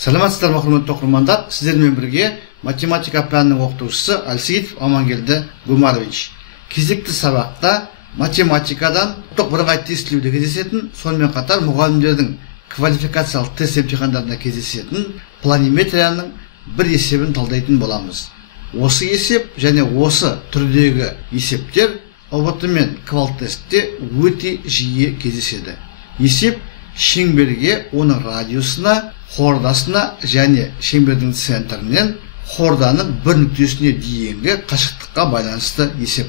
Саламатсыздар ма, құрметті оқырмандар, сіздермен бірге математика пәнінің оқытушысы Алсейітов Амангелді Гумарович. Кезекті сабақта математикадан ұлттық бірыңғай тестілеуде кездесетін, сонымен қатар мұғалімдердің квалификациялық тест емтихандарында кездесетін планиметрияның бір есебін талдайтын боламыз. Осы есеп және осы түрдегі есептер ұбт мен квалтестте өте жиі кездеседі. Есеп шеңберге, оның радиусына, хордасына және шеңбердің центрінен хорданың бір нүктесіне дейінгі қашықтыққа байланысты есеп.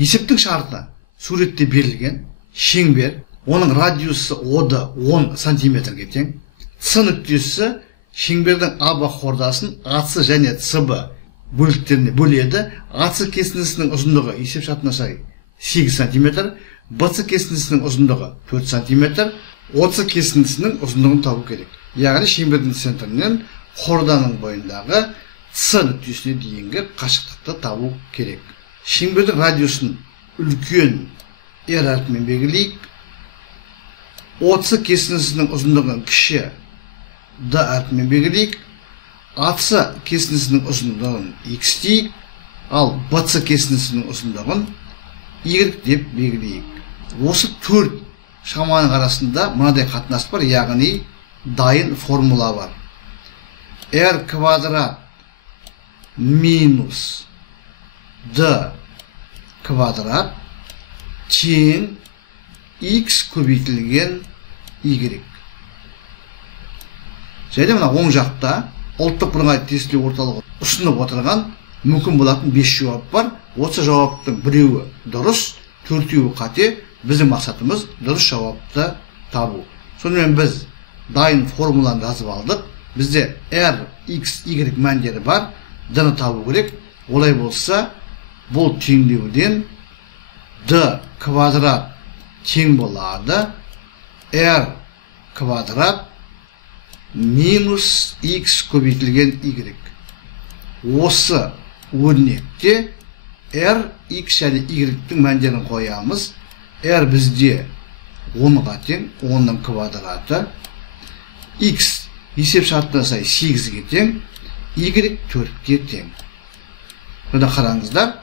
Есептің шарты суретте берілген шеңбер, оның радиусы оды 10 сантиметрге тең. С нүктесі шеңбердің АБ хордасын АС және СБ бөліктеріне бөледі. АС кесіндісінің ұзындығы есеп шартына сай 8 сантиметр, БС кесіндісінің ұзындығы 4 сантиметр, ОС кесіндісінің ұзындығын табу керек. Яғни шеңбердің центрінен хорданың бойындағы С нүктесіне дейінгі қашықтықты табу керек. Шеңбердің радиусын үлкен R әрпімен белгілейік. ОС кесіндісінің ұзындығын кіші D әрпімен белгілейік. АС кесіндісінің ұзындығын X дейік, ал БС кесіндісінің ұзындығын Y деп белгілейік. Осы төрт шаманың арасында мынадай қатынас бар, яғни дайын формула бар. R квадрат минус D квадрат тең X көбейтілген Y. Және мына оң жақта ұлттық бірыңғай тестілеу орталығы ұсынып отырған мүмкін болатын 5 жауап бар. Осы жауаптың біреуі дұрыс, төртеуі қате. Біздің мақсатымыз дұрыс жауапты табу. Сонымен біз дайын формуланы жазып алдық. Бізде R, X, Y мәндері бар. D-ны табу керек. Олай болса, бұл теңдеуден D квадрат тең болады R квадрат минус X көбейтілген Y. Осы өрнекте R, X және Y-тің мәндерін қоямыз. R бізде 10-ға тең, 10-ның квадраты. X есеп шартына сай 8-ге тең, Y 4-ге тең. Бұда қараңыздар,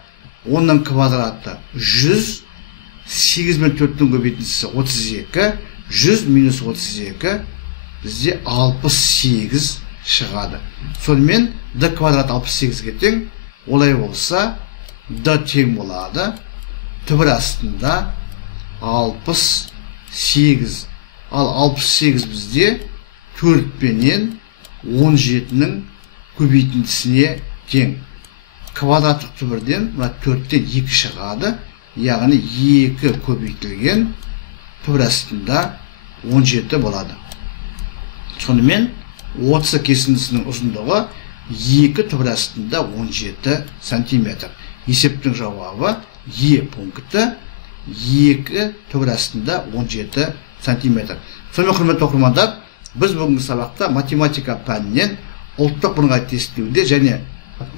10-ның квадраты 100, 8 мен 4-дің көбейтіндісі 32, 100 минус 32 бізде 68 шығады. Сонымен D квадрат 68-ге тең, олай болса D тең болады. Түбір астында 68, ал 68 бізде 4 пенен 17-нің көбейтіндісіне тең. Квадраттық түбірден 4-тен 2 шығады, яғни 2 көбейтілген түбір астында 17 болады. Сонымен 30 кесіндісінің ұзындығы 2 түбір астында 17 сантиметр. Есептің жауабы Е пункті 2 түбір астында 17 сантиметр. Сонымен құрметті оқырмандар, біз бүгінгі сабақта математика пәнінен ұлттық бірыңғай тестілеуде және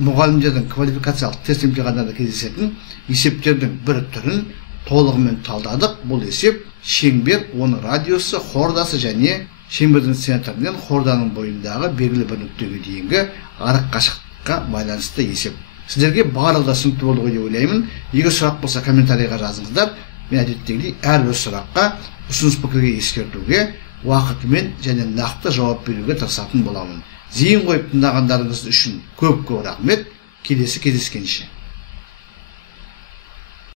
мұғалімдердің квалификациялық тест емтихандарында кездесетін есептердің бір түрін толығымен талдадық. Бұл есеп шеңбер, оның радиусы, хордасы және шеңбердің центрінен хорданың бойындағы белгілі бір нүктеге дейінгі арық қашықтыққа байланысты есеп. Сіздерге барлығы түсінікті болды ғой деп ойлаймын. Егер сұрақ болса комментарийға жазыңыздар. Мен әдеттегідей әрбір сұраққа ұсыныс пікірге ескертуге, уақытымен және нақты жауап беруге тырысатын боламын. Зейін қойып тыңдағандарыңыз үшін көп рахмет. Келесі кездескенше.